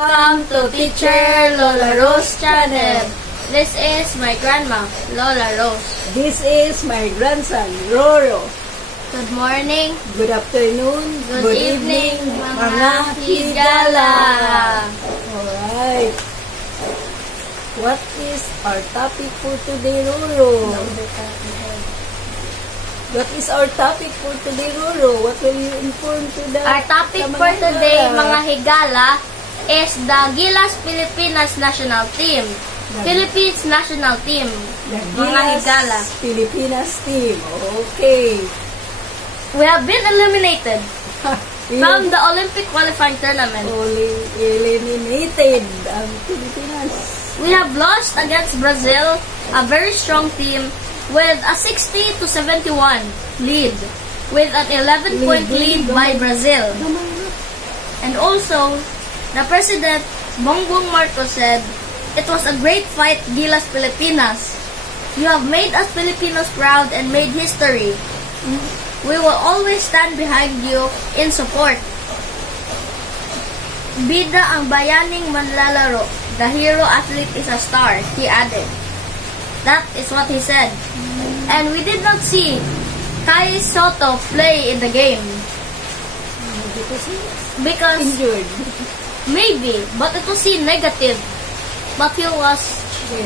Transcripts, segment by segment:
Welcome to Teacher Lola Rose channel. This is my grandma, Lola Rose. This is my grandson, Roro. Good morning. Good afternoon. Good evening, mga higala. Alright. What is our topic for today, Roro? What is our topic for today, Roro? What will you inform to the... Our topic for today, mga higala, is the Gilas Pilipinas National Team. Philippines National Team. The Mga higala. Pilipinas team. Okay. We have been eliminated from the Olympic qualifying tournament. Eliminated ang Pilipinas. We have lost against Brazil, a very strong team, with a 60-71 lead, with an 11-point lead by Brazil. And also, the President, Bongbong Marcos, said, "It was a great fight, Gilas Pilipinas. You have made us Filipinos proud and made history. We will always stand behind you in support. Bida ang bayaning manlalaro. The hero athlete is a star," he added. That is what he said. And we did not see Kai Soto play in the game. Because Injured. maybe, but it was seen negative. But he was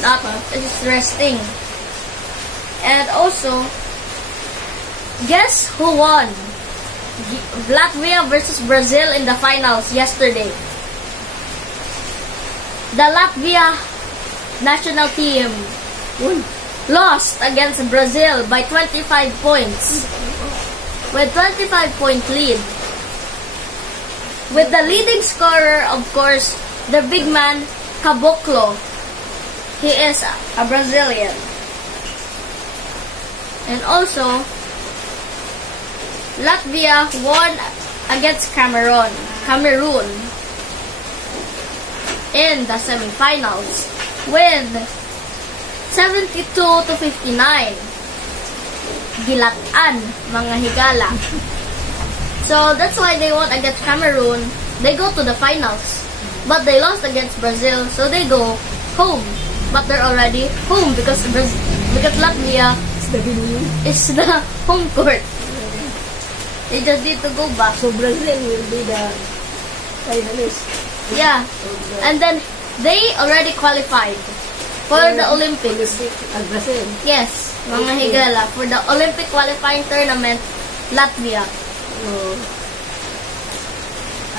not resting. And also, guess who won? Latvia versus Brazil in the finals yesterday. The Latvia national team lost against Brazil by 25 points. With 25-point lead. With the leading scorer, of course, the big man, Caboclo. He is a Brazilian. And also, Latvia won against Cameroon in the semifinals with 72-59. Gilatan, mga higala. So that's why they won against Cameroon. They go to the finals. But they lost against Brazil, so they go home. But they're already home because Latvia is the home court. They just need to go back. So Brazil will be the finalist. Yeah. And then they already qualified for the Olympics. Brazil. Yes, mga higala. For the Olympic qualifying tournament, Latvia.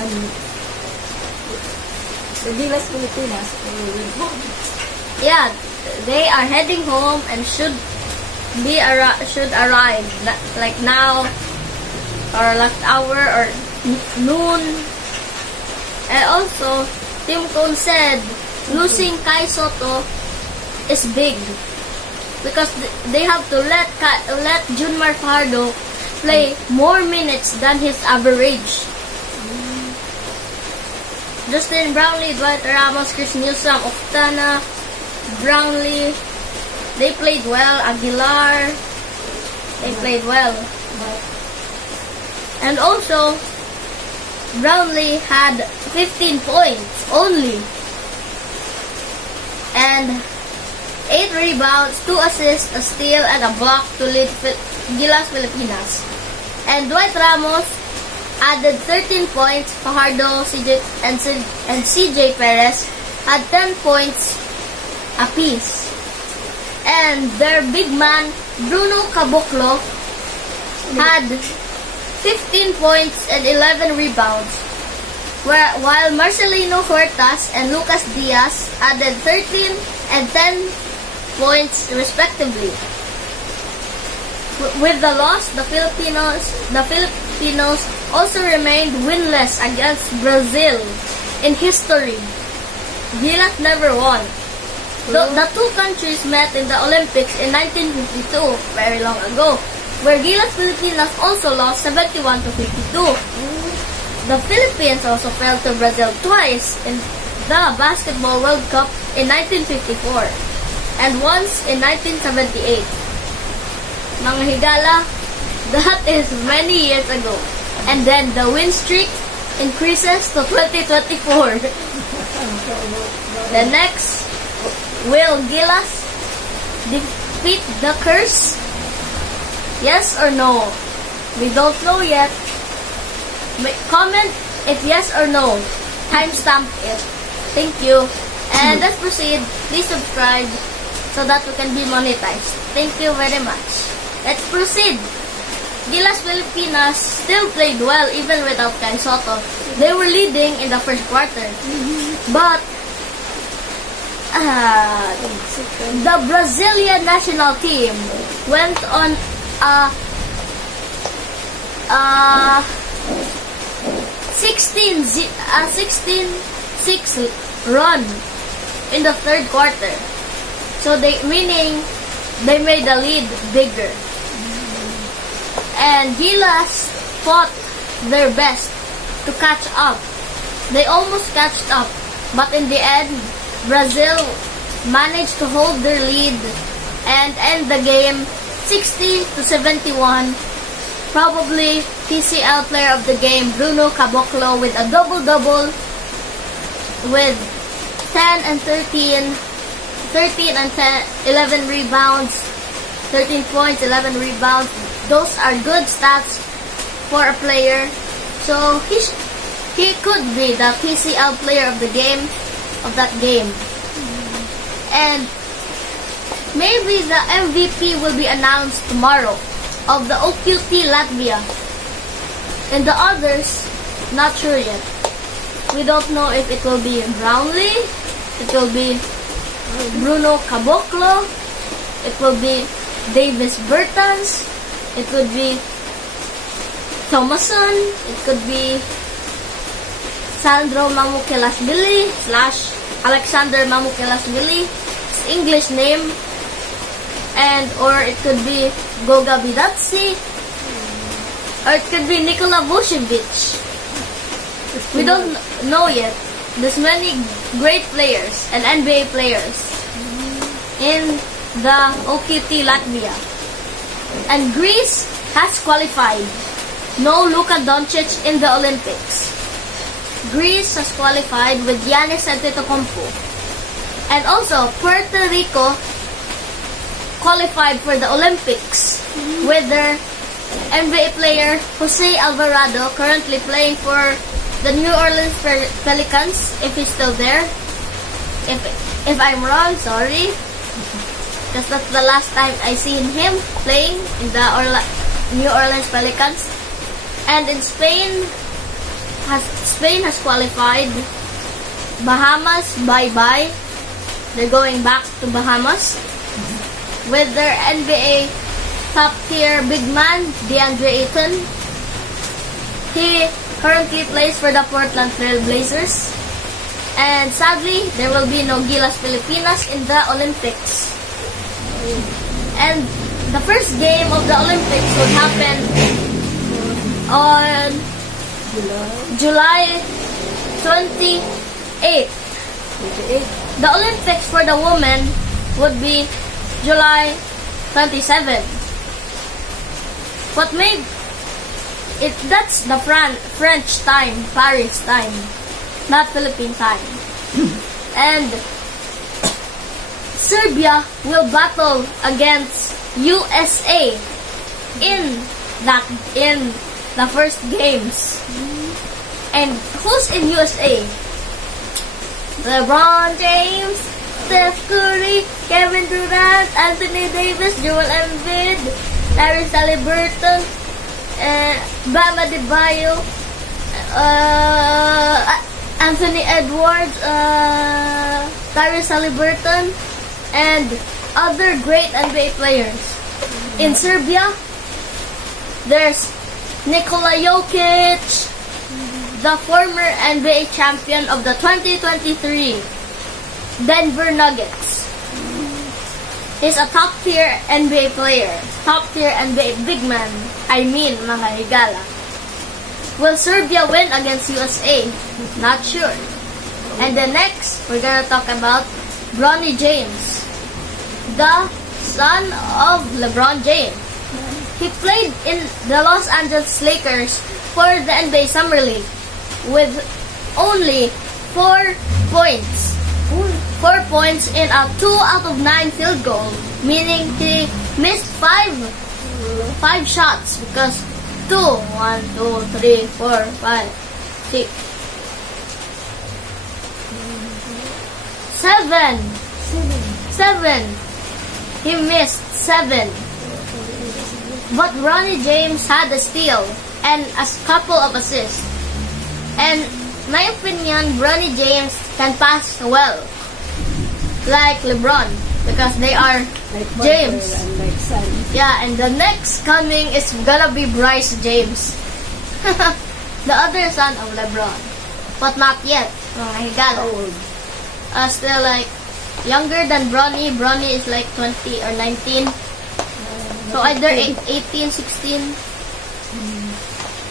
And the Gilas Pilipinas will home. Yeah, they are heading home and should arrive like now or last hour or noon. And also, Tim Cone said losing Kai Soto is big because they have to let Junmar Fajardo play more minutes than his average. Justin Brownlee, Dwight Ramos, Chris Newsom, Octana, Brownlee, they played well. Aguilar, they played well. And also, Brownlee had 15 points only. And 8 rebounds, 2 assists, a steal, and a block to lead Gilas Pilipinas. And Dwight Ramos added 13 points. Fajardo, and CJ Perez had 10 points apiece. And their big man, Bruno Caboclo, had 15 points and 11 rebounds. While Marcelino Huertas and Lucas Diaz added 13 and 10 points respectively. With the loss, the Filipinos also remained winless against Brazil in history. Gilas never won. The two countries met in the Olympics in 1952, very long ago, where Gilas Pilipinas also lost 71-52. The Philippines also fell to Brazil twice in the Basketball World Cup in 1954 and once in 1978. Mga higala, that is many years ago. And then the win streak increases to 2024. The next, will Gilas defeat the Curse? Yes or no? We don't know yet. Comment if yes or no. Timestamp it. Thank you. And let's proceed. Please subscribe so that we can be monetized. Thank you very much. Let's proceed. Gilas Pilipinas still played well even without Kai Soto. They were leading in the first quarter. But the Brazilian national team went on a 16-6 run in the third quarter. So meaning they made the lead bigger. And Gilas fought their best to catch up. They almost catched up, but in the end, Brazil managed to hold their lead and end the game 60-71. Probably PCL player of the game, Bruno Caboclo, with a double-double with 10 and 13 and 11 rebounds, 13 points, 11 rebounds. Those are good stats for a player. So he could be the PCL player of the game, of that game. And maybe the MVP will be announced tomorrow of the OQT Latvia. And the others, not sure yet. We don't know if it will be Brownlee, it will be Bruno Caboclo, it will be Davis Bertans, it could be Thomason, it could be Sandro Mamukelashvili / Alexander Mamukelashvili, his English name, and or it could be Goga Bidatsi, or it could be Nikola Vucevic. We don't know yet. There's many great players and NBA players in the OQT Latvia. And Greece has qualified. No Luka Doncic in the Olympics. Greece has qualified with Giannis Antetokounmpo. And also, Puerto Rico qualified for the Olympics with their NBA player Jose Alvarado, currently playing for the New Orleans Pelicans, if he's still there. If I'm wrong, sorry. Because that's the last time I seen him playing in the New Orleans Pelicans. And in Spain has qualified. Bahamas, bye-bye. They're going back to Bahamas with their NBA top-tier big man, DeAndre Ayton. He currently plays for the Portland Trail Blazers. And sadly, there will be no Gilas Pilipinas in the Olympics. And the first game of the Olympics would happen on July 28th. The Olympics for the women would be July 27th. What made it, that's the French time, Paris time, not Philippine time. And Serbia will battle against USA in the first games. And who's in USA? LeBron James, Steph Curry, Kevin Durant, Anthony Davis, Joel Embiid, Tyrese Haliburton, Bam Adebayo, Anthony Edwards, Tyrese Haliburton, and other great NBA players. In Serbia, there's Nikola Jokic, the former NBA champion of the 2023 Denver Nuggets. He's a top-tier NBA player, top-tier NBA big man. I mean, mga higala. Will Serbia win against USA? Not sure. And the next, we're gonna talk about Bronny James, the son of LeBron James. He played in the Los Angeles Lakers for the NBA Summer League with only 4 points. 4 points in a 2 out of 9 field goal, meaning he missed 5 shots because 2, 1, 2, 3, 4, 5, 6, 7. 7. He missed 7. But Bronny James had a steal and a couple of assists. And my opinion, Bronny James can pass well, like LeBron, because they are Like James. Butler and like Sun. Yeah, and the next coming is gonna be Bryce James, the other son of LeBron, but not yet. Mga higala. Old. Still like younger than Bronny. Bronny is like 20 or 19. So either 18, 16.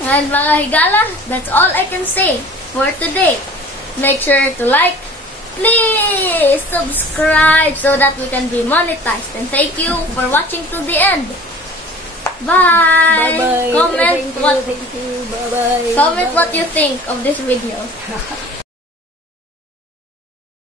And mga higala, that's all I can say for today. Make sure to like, please subscribe so that we can be monetized. And thank you for watching to the end. Bye. Bye-bye. Comment Thank you. what Thank you. Bye-bye. comment what Bye-bye. you think of this video.